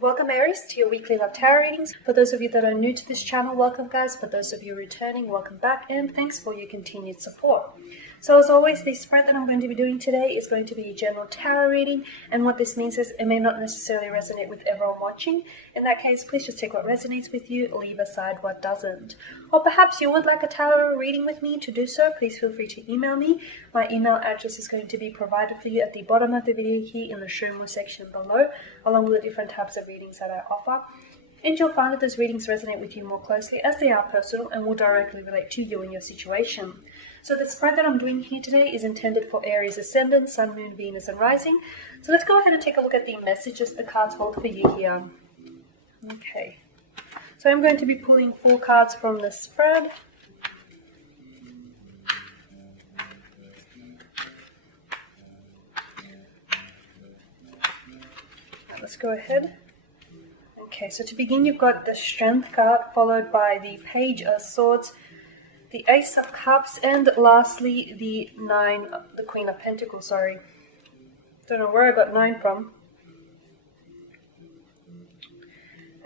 Welcome Aries to your weekly love tarot readings. For those of you that are new to this channel, welcome guys. For those of you returning, welcome back and thanks for your continued support. So as always, the spread that I'm going to be doing today is going to be a general tarot reading, and what this means is it may not necessarily resonate with everyone watching. In that case, please just take what resonates with you, leave aside what doesn't. Or perhaps you would like a tarot reading with me. To do so, please feel free to email me. My email address is going to be provided for you at the bottom of the video here in the show more section below, along with the different types of readings that I offer. And you'll find that those readings resonate with you more closely as they are personal and will directly relate to you and your situation. So the spread that I'm doing here today is intended for Aries Ascendant, Sun, Moon, Venus and Rising. So let's go ahead and take a look at the messages the cards hold for you here. Okay, so I'm going to be pulling 4 cards from the spread. Let's go ahead. Okay, so to begin, you've got the Strength card, followed by the Page of Swords, the Ace of Cups, and lastly the Queen of Pentacles, sorry. Don't know where I got 9 from.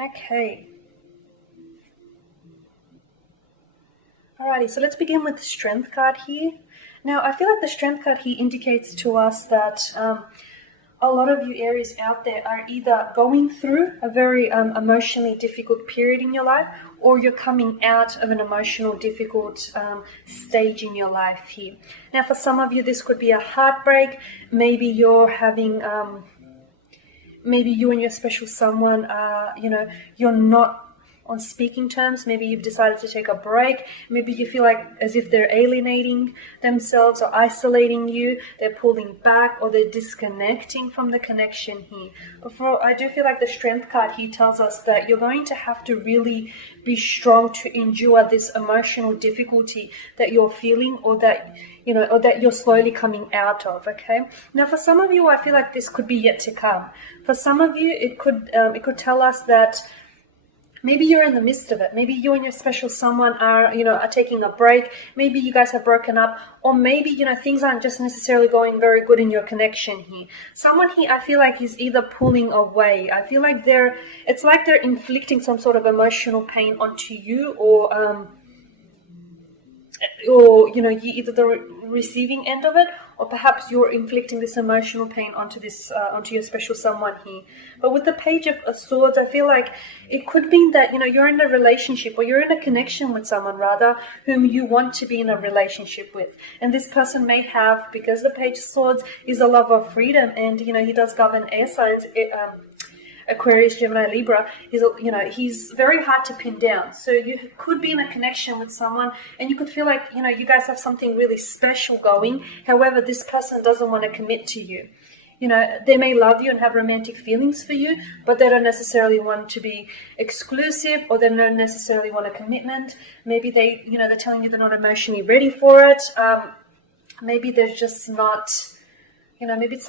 Okay. Alrighty, so let's begin with the Strength card here. Now, I feel like the Strength card here indicates to us that a lot of you Aries out there are either going through a very emotionally difficult period in your life, or you're coming out of an emotional difficult stage in your life here. Now, for some of you, this could be a heartbreak. Maybe you're having, maybe you and your special someone are, you're not on speaking terms. Maybe you've decided to take a break. Maybe you feel like as if they're alienating themselves or isolating you. They're pulling back or they're disconnecting from the connection here. But I do feel like the Strength card here tells us that you're going to have to really be strong to endure this emotional difficulty that you're feeling, or that or that you're slowly coming out of. Okay, now for some of you, I feel like this could be yet to come. For some of you, it could tell us that maybe you're in the midst of it. Maybe you and your special someone are taking a break. Maybe you guys have broken up, or maybe things aren't just necessarily going very good in your connection here. Someone here, I feel like, is either pulling away. I feel like it's like they're inflicting some sort of emotional pain onto you, or you either the receiving end of it, or perhaps you're inflicting this emotional pain onto your special someone here. But with the Page of Swords, I feel like it could mean that you're in a relationship, or you're in a connection with someone rather, whom you want to be in a relationship with. And this person may have, because the Page of Swords is a love of freedom, and he does govern air signs, Aquarius, Gemini, Libra. He's very hard to pin down. So you could be in a connection with someone, and you could feel like you guys have something really special going. However, this person doesn't want to commit to you. They may love you and have romantic feelings for you, but they don't necessarily want to be exclusive, or they don't necessarily want a commitment. Maybe they're telling you they're not emotionally ready for it. Maybe they're just not, maybe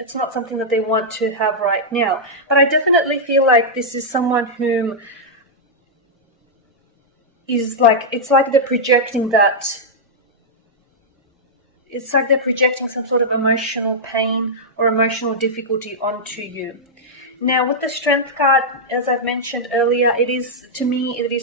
it's not something that they want to have right now. But I definitely feel like this is someone whom is like, it's like they're projecting some sort of emotional pain or emotional difficulty onto you. Now, with the Strength card, as I've mentioned earlier, it is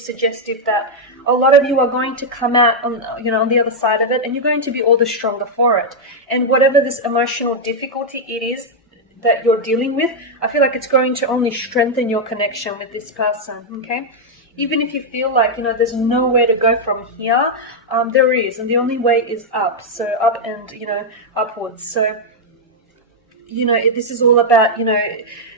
suggestive that a lot of you are going to come out on the other side of it, and you're going to be all the stronger for it. And whatever this emotional difficulty it is that you're dealing with, I feel like it's going to only strengthen your connection with this person. Okay, even if you feel like there's nowhere to go from here, there is, and the only way is up. So up and upwards. So this is all about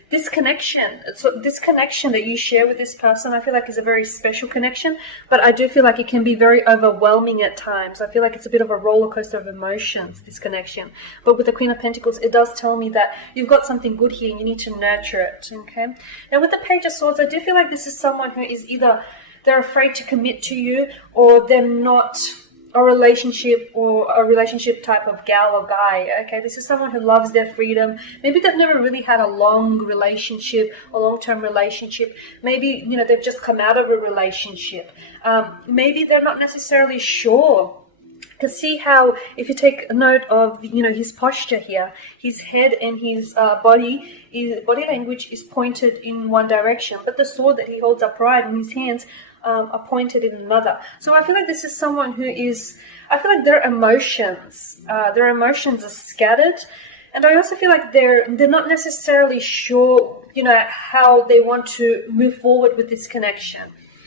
this connection. So this connection that you share with this person, I feel like is a very special connection, but I do feel like it can be very overwhelming at times. I feel like it's a bit of a roller coaster of emotions, this connection. But with the Queen of Pentacles, it does tell me that you've got something good here and you need to nurture it. Okay. Now with the Page of Swords, I do feel like this is someone who is either they're afraid to commit to you, or they're not a relationship type of gal or guy. Okay, this is someone who loves their freedom. Maybe they've never really had a long relationship, a long-term relationship. Maybe they've just come out of a relationship. Maybe they're not necessarily sure can see how, if you take a note of, his posture here, his head and his body language is pointed in one direction, but the sword that he holds upright in his hands are pointed in another. So I feel like this is someone who is, I feel like their emotions are scattered, and I also feel like they're not necessarily sure, how they want to move forward with this connection.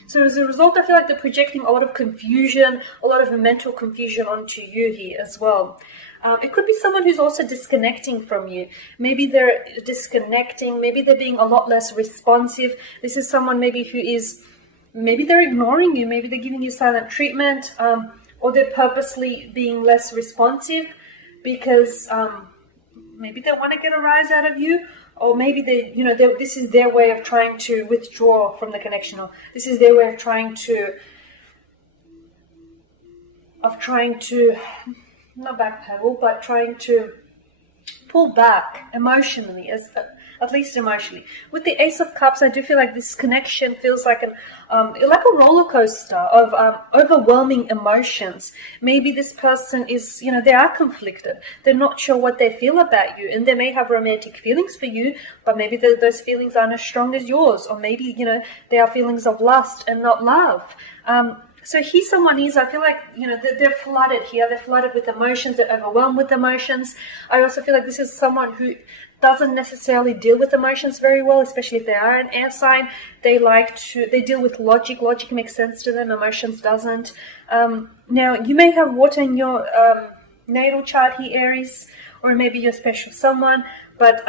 So as a result, I feel like they're projecting a lot of confusion, a lot of mental confusion onto you here as well. It could be someone who's also disconnecting from you. Maybe they're disconnecting, maybe they're being a lot less responsive. This is someone maybe who is, maybe they're ignoring you, maybe they're giving you silent treatment, or they're purposely being less responsive because maybe they want to get a rise out of you, or maybe this is their way of trying to withdraw from the connection, or this is their way of trying to not backpedal, but trying to pull back emotionally, at least emotionally. With the Ace of Cups, I do feel like this connection feels like a roller coaster of overwhelming emotions. Maybe this person is, they are conflicted. They're not sure what they feel about you, and they may have romantic feelings for you, but maybe those feelings aren't as strong as yours, or maybe, they are feelings of lust and not love. So I feel like, they're flooded here. They're flooded with emotions. They're overwhelmed with emotions. I also feel like this is someone who doesn't necessarily deal with emotions very well, especially if they are an air sign. They deal with logic. Logic makes sense to them. Emotions doesn't. Now, you may have water in your natal chart here, Aries, or maybe you're special someone. But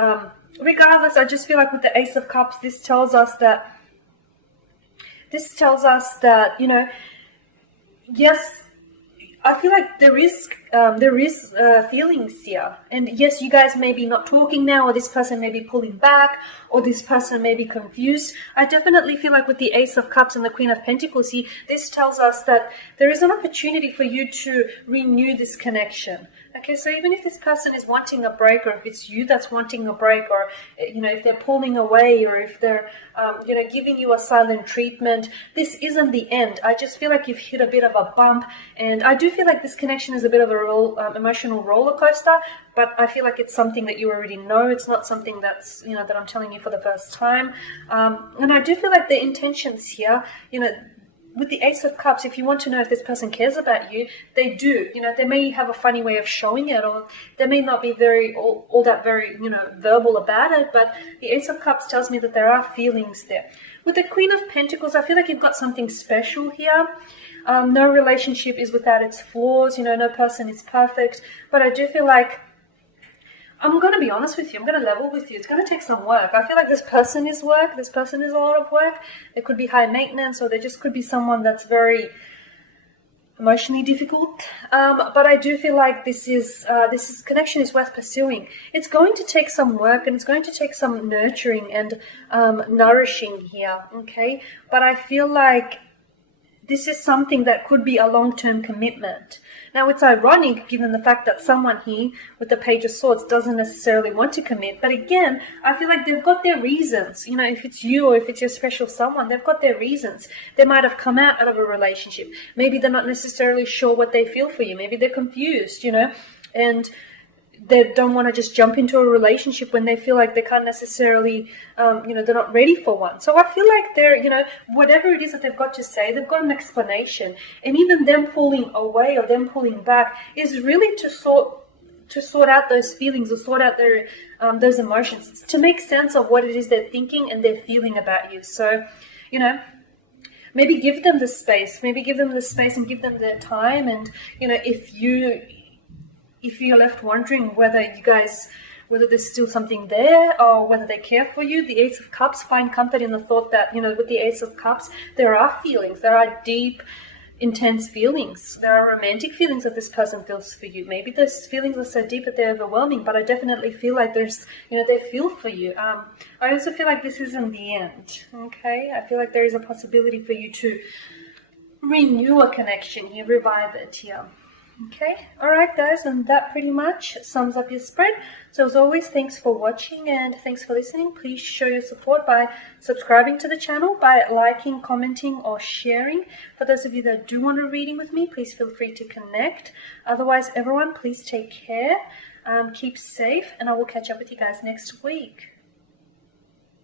regardless, I just feel like with the Ace of Cups, this tells us that, yes, I feel like there is feelings here, and yes, you guys may be not talking now, or this person may be pulling back, or this person may be confused. I definitely feel like with the Ace of Cups and the Queen of Pentacles here, this tells us that there is an opportunity for you to renew this connection. Okay, so even if this person is wanting a break, or if it's you that's wanting a break, or if they're pulling away, or if they're giving you a silent treatment, this isn't the end. I just feel like you've hit a bit of a bump, and I do feel like this connection is a bit of a emotional roller coaster, but I feel like it's something that you already know. It's not something that's that I'm telling you for the first time, and I do feel like the intentions here, with the Ace of Cups, if you want to know if this person cares about you, they do. They may have a funny way of showing it, or they may not be all that very, verbal about it, but the Ace of Cups tells me that there are feelings there. With the Queen of Pentacles, I feel like you've got something special here. No relationship is without its flaws, no person is perfect, but I do feel like, I'm going to be honest with you. I'm going to level with you. It's going to take some work. I feel like this person is work. This person is a lot of work. There could be high maintenance, or there just could be someone that's very emotionally difficult. But I do feel like this connection is worth pursuing. It's going to take some work, and it's going to take some nurturing and nourishing here. Okay, but I feel like this is something that could be a long-term commitment. Now, it's ironic given the fact that someone here with the Page of Swords doesn't necessarily want to commit. But again, I feel like they've got their reasons. If it's you or if it's your special someone, they've got their reasons. They might have come out of a relationship. Maybe they're not necessarily sure what they feel for you. Maybe they're confused, and they don't want to just jump into a relationship when they feel like they can't necessarily, they're not ready for one. So I feel like they're, whatever it is that they've got to say, they've got an explanation. And even them pulling away or them pulling back is really to sort out those feelings, or sort out their those emotions. It's to make sense of what it is they're thinking and they're feeling about you. So, maybe give them the space. Maybe give them the space and give them their time. And, if you're left wondering whether there's still something there, or whether they care for you, the Ace of Cups, find comfort in the thought that, with the Ace of Cups, there are feelings. There are deep, intense feelings. There are romantic feelings that this person feels for you. Maybe those feelings are so deep that they're overwhelming, but I definitely feel like there's, they feel for you. I also feel like this isn't the end, okay? I feel like there is a possibility for you to renew a connection here, revive it here. Okay, alright guys, and that pretty much sums up your spread. So as always, thanks for watching and thanks for listening. Please show your support by subscribing to the channel, by liking, commenting or sharing. For those of you that do want a reading with me, please feel free to connect. Otherwise, everyone, please take care, keep safe, and I will catch up with you guys next week.